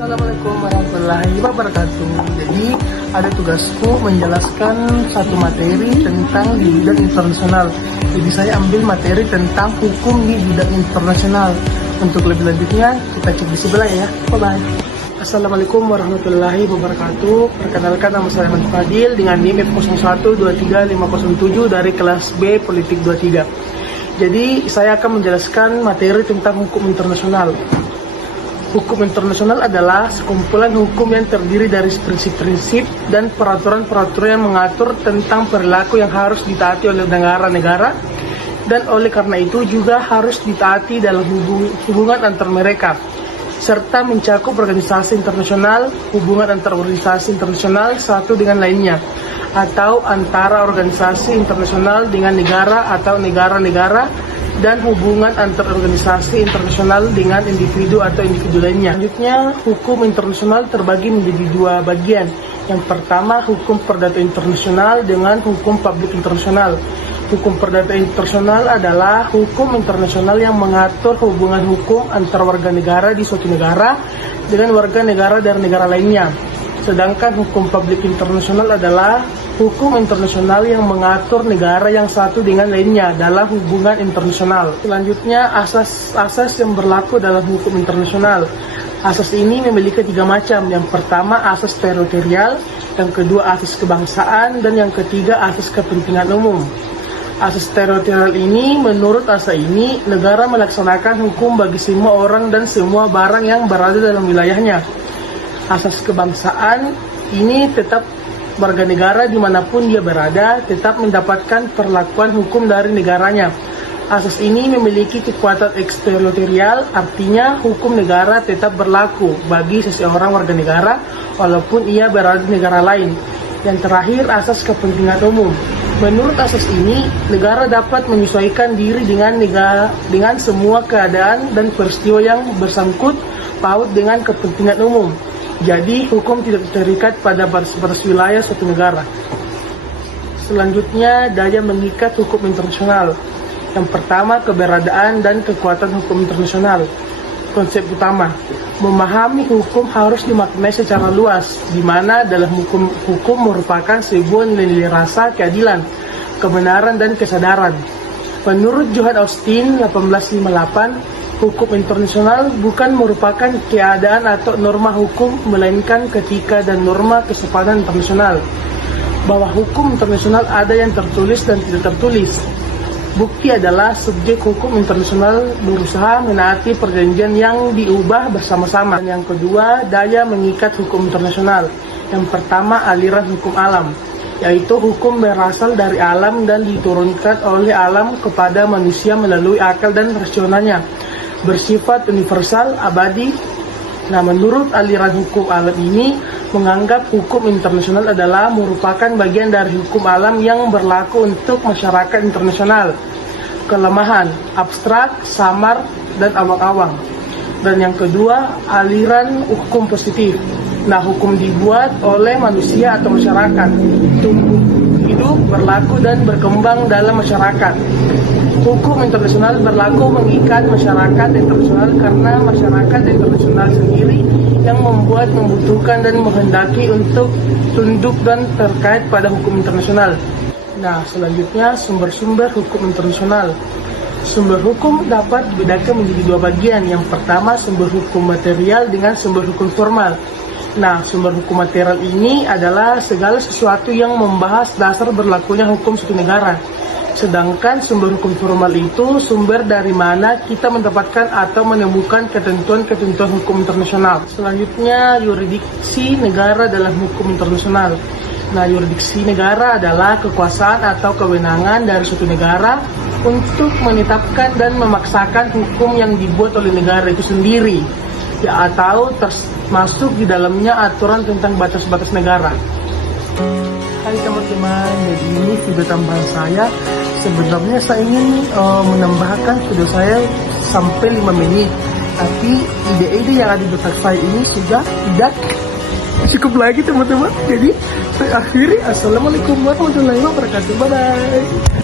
Assalamualaikum warahmatullahi wabarakatuh. Jadi ada tugasku menjelaskan satu materi tentang di bidang internasional. Jadi saya ambil materi tentang hukum di bidang internasional. Untuk lebih lanjutnya kita cek di sebelah ya. Bye bye. Assalamualaikum warahmatullahi wabarakatuh. Perkenalkan, nama saya Ahmad Fadil dengan NIM 0123507 dari kelas B Politik 23. Jadi saya akan menjelaskan materi tentang hukum internasional. Hukum internasional adalah sekumpulan hukum yang terdiri dari prinsip-prinsip dan peraturan-peraturan yang mengatur tentang perilaku yang harus ditaati oleh negara-negara, dan oleh karena itu juga harus ditaati dalam hubungan antar mereka, serta mencakup organisasi internasional, hubungan antar organisasi internasional satu dengan lainnya, atau antara organisasi internasional dengan negara atau negara-negara, dan hubungan antar organisasi internasional dengan individu atau individu lainnya. Selanjutnya, hukum internasional terbagi menjadi dua bagian. Yang pertama, hukum perdata internasional dengan hukum publik internasional. Hukum perdata internasional adalah hukum internasional yang mengatur hubungan hukum antar warga negara di suatu negara dengan warga negara dari negara lainnya. Sedangkan hukum publik internasional adalah hukum internasional yang mengatur negara yang satu dengan lainnya dalam hubungan internasional. Selanjutnya, asas yang berlaku dalam hukum internasional. Asas ini memiliki tiga macam. Yang pertama, asas teritorial, yang kedua asas kebangsaan, dan yang ketiga asas kepentingan umum. Asas teritorial ini, menurut asas ini, negara melaksanakan hukum bagi semua orang dan semua barang yang berada dalam wilayahnya. Asas kebangsaan ini tetap warga negara dimanapun dia berada tetap mendapatkan perlakuan hukum dari negaranya. Asas ini memiliki kekuatan eksteritorial, artinya hukum negara tetap berlaku bagi seseorang warga negara walaupun ia berada di negara lain. Yang terakhir, asas kepentingan umum. Menurut asas ini, negara dapat menyesuaikan diri dengan semua keadaan dan peristiwa yang bersangkut paut dengan kepentingan umum. Jadi, hukum tidak terikat pada batas wilayah suatu negara. Selanjutnya, daya mengikat hukum internasional. Yang pertama, keberadaan dan kekuatan hukum internasional. Konsep utama, memahami hukum harus dimaknai secara luas, di mana dalam hukum merupakan sebuah nilai-nilai rasa keadilan, kebenaran, dan kesadaran. Menurut Johan Austin 1858, hukum internasional bukan merupakan keadaan atau norma hukum, melainkan ketika dan norma kesepakatan internasional. Bahwa hukum internasional ada yang tertulis dan tidak tertulis. Bukti adalah subjek hukum internasional berusaha menaati perjanjian yang diubah bersama-sama. Dan yang kedua, daya mengikat hukum internasional. Yang pertama, aliran hukum alam, yaitu hukum berasal dari alam dan diturunkan oleh alam kepada manusia melalui akal dan rasionalnya, bersifat universal, abadi. Nah, menurut aliran hukum alam ini, menganggap hukum internasional adalah merupakan bagian dari hukum alam yang berlaku untuk masyarakat internasional. Kelemahan, abstrak, samar, dan awang-awang. Dan yang kedua, aliran hukum positif. Nah, hukum dibuat oleh manusia atau masyarakat, tumbuh, hidup, berlaku, dan berkembang dalam masyarakat. Hukum internasional berlaku mengikat masyarakat internasional karena masyarakat internasional sendiri yang membutuhkan dan menghendaki untuk tunduk dan terkait pada hukum internasional. Nah, selanjutnya sumber-sumber hukum internasional. Sumber hukum dapat dibedakan menjadi dua bagian. Yang pertama, sumber hukum material dengan sumber hukum formal. Nah, sumber hukum material ini adalah segala sesuatu yang membahas dasar berlakunya hukum suatu negara. Sedangkan sumber hukum formal itu sumber dari mana kita mendapatkan atau menemukan ketentuan-ketentuan hukum internasional. Selanjutnya, yurisdiksi negara dalam hukum internasional. Nah, yurisdiksi negara adalah kekuasaan atau kewenangan dari suatu negara untuk menetapkan dan memaksakan hukum yang dibuat oleh negara itu sendiri, ya, atau termasuk di dalamnya aturan tentang batas-batas negara. Hai teman-teman, jadi ini video tambahan saya. Sebenarnya saya ingin menambahkan video saya sampai 5 menit, tapi ide-ide yang ada di otak saya ini sudah tidak cukup lagi teman-teman. Jadi saya akhiri. Assalamualaikum warahmatullahi wabarakatuh. Bye bye.